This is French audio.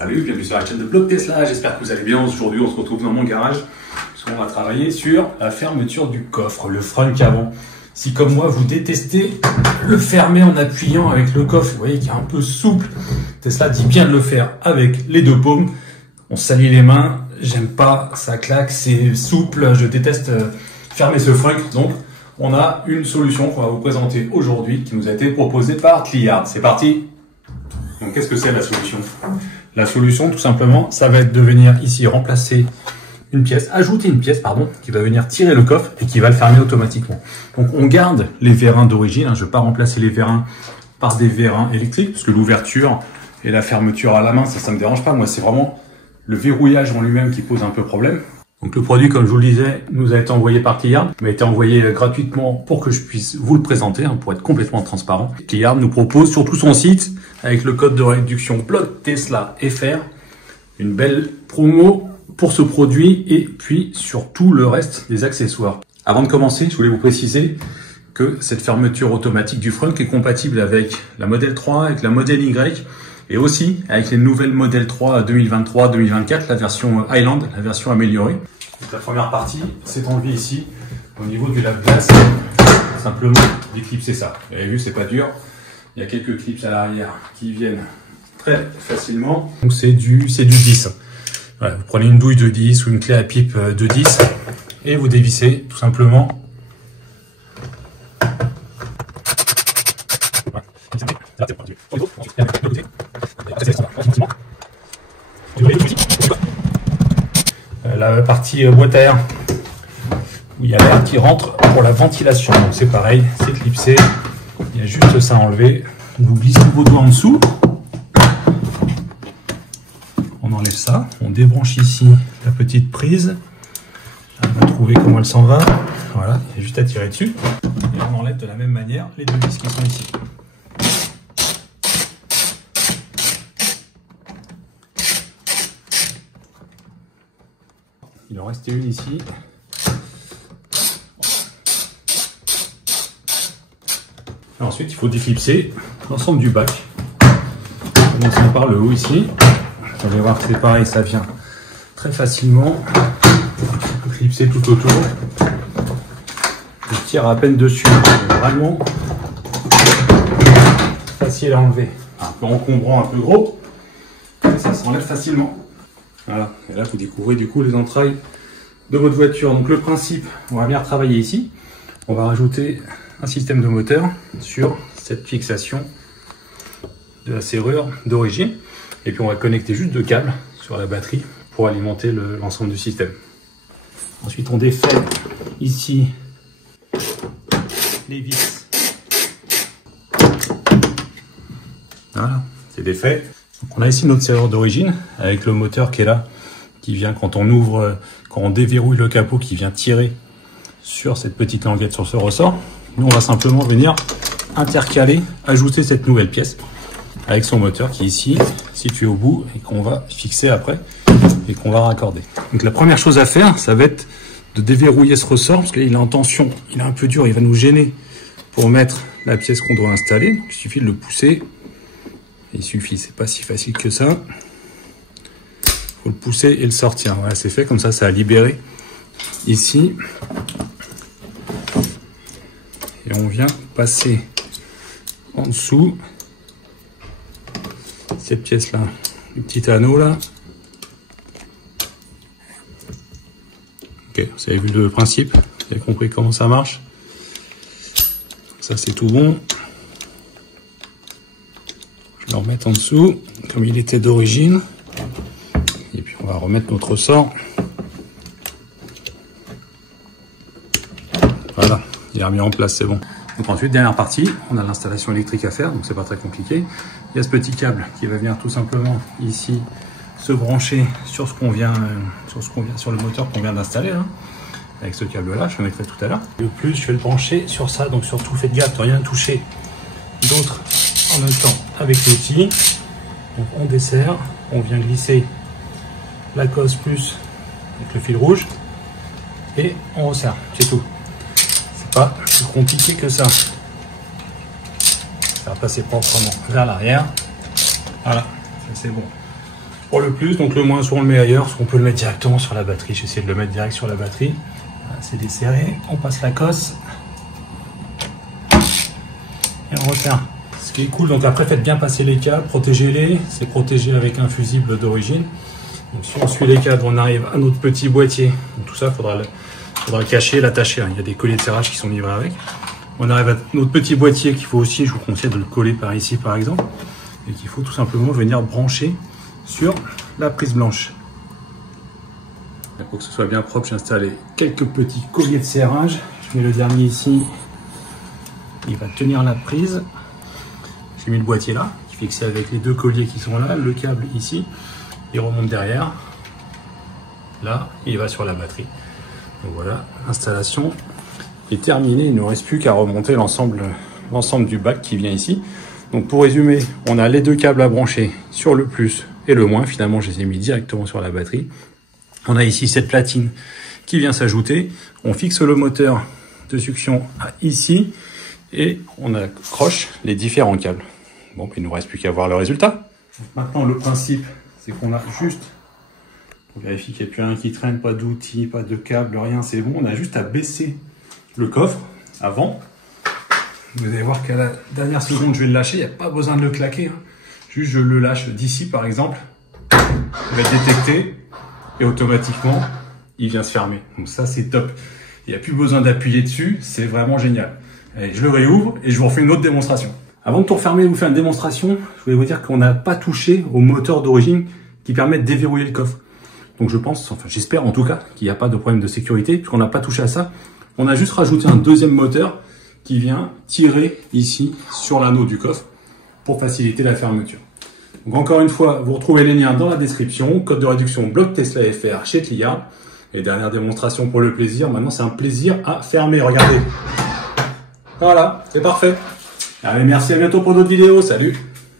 Salut, bienvenue sur la chaîne de Blog Tesla, j'espère que vous allez bien. Aujourd'hui on se retrouve dans mon garage, parce qu'on va travailler sur la fermeture du coffre, le frunk avant. Si comme moi vous détestez le fermer en appuyant avec le coffre, vous voyez qu'il est un peu souple, Tesla dit bien de le faire avec les deux paumes. On salit les mains, j'aime pas, ça claque, c'est souple, je déteste fermer ce frunk. Donc on a une solution qu'on va vous présenter aujourd'hui qui nous a été proposée par Cliard. C'est parti. Donc qu'est-ce que c'est la solution? La solution, tout simplement, ça va être de venir ici remplacer une pièce, ajouter une pièce, pardon, qui va venir tirer le coffre et qui va le fermer automatiquement. Donc on garde les vérins d'origine, je ne vais pas remplacer les vérins par des vérins électriques, parce que l'ouverture et la fermeture à la main, ça me dérange pas. Moi, c'est vraiment le verrouillage en lui-même qui pose un peu problème. Donc le produit, comme je vous le disais, nous a été envoyé par Cliard, m'a été envoyé gratuitement pour que je puisse vous le présenter, pour être complètement transparent. Cliard nous propose sur tout son site, avec le code de réduction Blog Tesla FR, une belle promo pour ce produit et puis sur tout le reste des accessoires. Avant de commencer, je voulais vous préciser que cette fermeture automatique du frunk est compatible avec la Model 3, avec la Model Y et aussi avec les nouvelles Model 3 2023-2024, la version Highland, la version améliorée. Donc, la première partie, c'est enlevé ici au niveau du lave-glace, simplement d'éclipser ça. Vous avez vu, c'est pas dur. Il y a quelques clips à l'arrière qui viennent très facilement. Donc c'est du 10. Voilà, vous prenez une douille de 10 ou une clé à pipe de 10 et vous dévissez tout simplement. La partie boîte à air où il y a l'air qui rentre pour la ventilation. Donc c'est pareil, c'est clipsé. Il y a juste ça à enlever. Vous glissez vos doigts en dessous. On enlève ça. On débranche ici la petite prise. On va trouver comment elle s'en va. Voilà, il y a juste à tirer dessus. Et on enlève de la même manière les deux vis qui sont ici. Il en restait une ici. Et ensuite, il faut déclipser l'ensemble du bac. Commençons par le haut ici. Vous allez voir que c'est pareil, ça vient très facilement. On peut clipser tout autour. Je tire à peine dessus. C'est vraiment facile à enlever. Un peu encombrant, un peu gros, mais ça s'enlève facilement. Voilà. Et là, vous découvrez du coup les entrailles de votre voiture. Donc le principe, on va venir travailler ici. On va rajouter un système de moteur sur cette fixation de la serrure d'origine. Et puis on va connecter juste deux câbles sur la batterie pour alimenter l'ensemble du système. Ensuite on défait ici les vis. Voilà, c'est défait. Donc on a ici notre serrure d'origine avec le moteur qui est là, qui vient quand on ouvre, quand on déverrouille le capot, qui vient tirer sur cette petite languette, sur ce ressort. Nous, on va simplement venir intercaler, ajouter cette nouvelle pièce avec son moteur qui est ici, situé au bout et qu'on va fixer après et qu'on va raccorder. Donc la première chose à faire, ça va être de déverrouiller ce ressort parce qu'il est en tension, il est un peu dur, il va nous gêner pour mettre la pièce qu'on doit installer. Donc, il suffit de le pousser. Il suffit, c'est pas si facile que ça. Il faut le pousser et le sortir. Voilà, c'est fait, comme ça, ça a libéré ici. Et on vient passer en dessous cette pièce là, le petit anneau là. Ok, vous avez vu le principe, vous avez compris comment ça marche. Ça c'est tout bon. Je vais le remettre en dessous comme il était d'origine. Et puis on va remettre notre ressort. Voilà. Il est remis en place, c'est bon. Donc ensuite, dernière partie, on a l'installation électrique à faire, donc c'est pas très compliqué. Il y a ce petit câble qui va venir tout simplement ici se brancher sur ce qu'on vient, sur le moteur qu'on vient d'installer, hein. Avec ce câble-là, je le mettrai tout à l'heure. Le plus, je vais le brancher sur ça, donc surtout faites gaffe de rien toucher d'autre en même temps avec l'outil. Donc on desserre, on vient glisser la cosse plus avec le fil rouge et on resserre, c'est tout. Pas plus compliqué que ça. Faire passer proprement vers l'arrière. Voilà, ça c'est bon. pour le plus. Donc le moins, soit on le met ailleurs, soit on peut le mettre directement sur la batterie. J'essaie de le mettre direct sur la batterie. C'est desserré, on passe la cosse. Et on resserre. Ce qui est cool, donc après faites bien passer les câbles, protégez-les. C'est protégé avec un fusible d'origine. Donc si on suit les câbles, on arrive à notre petit boîtier. Donc tout ça, il faudra le cacher, l'attacher. Il y a des colliers de serrage qui sont livrés avec. On arrive à notre petit boîtier qu'il faut aussi, je vous conseille de le coller par ici par exemple. Et qu'il faut tout simplement venir brancher sur la prise blanche. Pour que ce soit bien propre, j'ai installé quelques petits colliers de serrage. Je mets le dernier ici. Il va tenir la prise. J'ai mis le boîtier là, qui est fixé avec les deux colliers qui sont là. Le câble ici. Il remonte derrière. Là, et il va sur la batterie. Donc voilà, l'installation est terminée. Il ne nous reste plus qu'à remonter l'ensemble du bac qui vient ici. Donc pour résumer, on a les deux câbles à brancher sur le plus et le moins. Finalement, je les ai mis directement sur la batterie. On a ici cette platine qui vient s'ajouter. On fixe le moteur de succion ici et on accroche les différents câbles. Bon, il ne nous reste plus qu'à voir le résultat. Maintenant, le principe, c'est qu'on a juste, on vérifie qu'il n'y a plus rien qui traîne, pas d'outils, pas de câbles, rien, c'est bon. On a juste à baisser le coffre avant. Vous allez voir qu'à la dernière seconde, je vais le lâcher. Il n'y a pas besoin de le claquer. Hein. Juste, je le lâche d'ici, par exemple. Il va être détecté. Et automatiquement, il vient se fermer. Donc ça, c'est top. Il n'y a plus besoin d'appuyer dessus. C'est vraiment génial. Allez, je le réouvre et je vous refais une autre démonstration. Avant de tout refermer et vous faire une démonstration, je voulais vous dire qu'on n'a pas touché au moteur d'origine qui permet de déverrouiller le coffre. Donc je pense, enfin j'espère en tout cas, qu'il n'y a pas de problème de sécurité puisqu'on n'a pas touché à ça. On a juste rajouté un deuxième moteur qui vient tirer ici sur l'anneau du coffre pour faciliter la fermeture. Donc encore une fois, vous retrouvez les liens dans la description, code de réduction bloc Tesla FR chez Cliard. Et dernière démonstration pour le plaisir, maintenant c'est un plaisir à fermer, regardez. Voilà, c'est parfait. Allez, merci, à bientôt pour d'autres vidéos, salut.